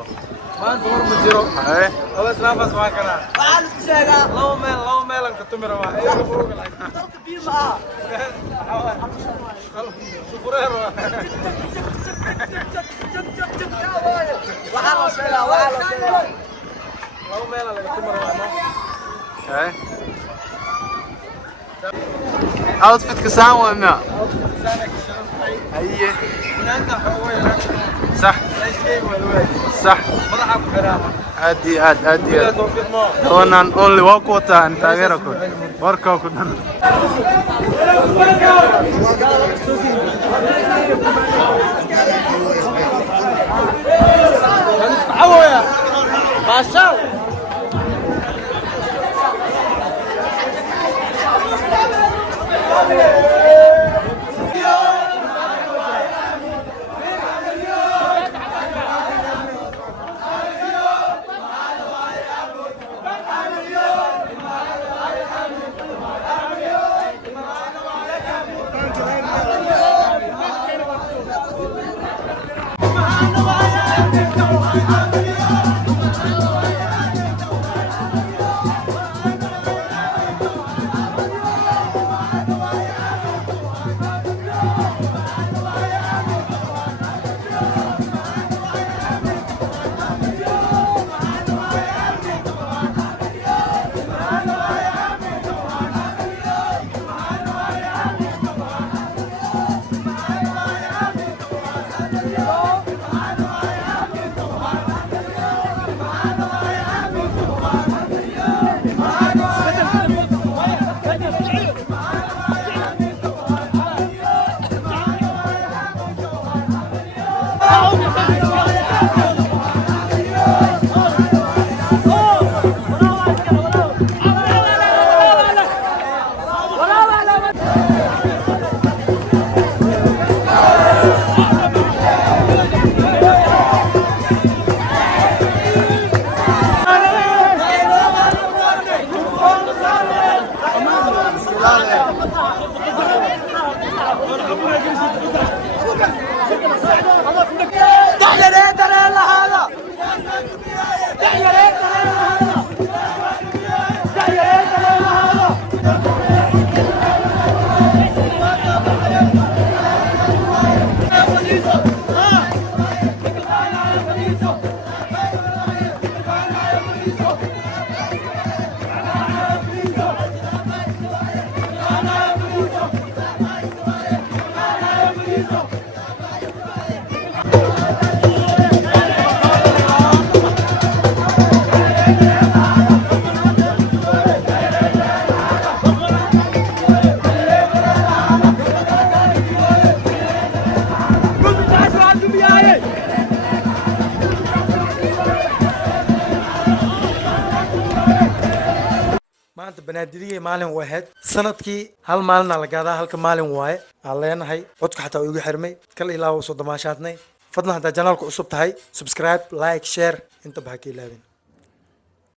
ما انت ورم الجرو ايه بس نفس ما كان وعلى الشارع لو ميل انت تمر ما ايه فوق لك كبير معاه سوبريرو وعلى الشارع وعلى الشارع لو ميل انت تمر ما ايه اوتفيت كسان وما لسانك شرف ايه من انت حوي صح ايش شيء والواد صح مضحك حرام ادي توفيق ما doonaan only waa ku wataa aan taageero ku warka ku dhan عويا ما شاء maanta banaadiriye maalin waheed sanadkii hal maalina la gaadaa halka maalin waaye aan leenahay codka xataa igu xirmay kal ilaa soo damaashaadnay fadlan haddaa janaalku cusub tahay subscribe like share inta baa ka ilaawin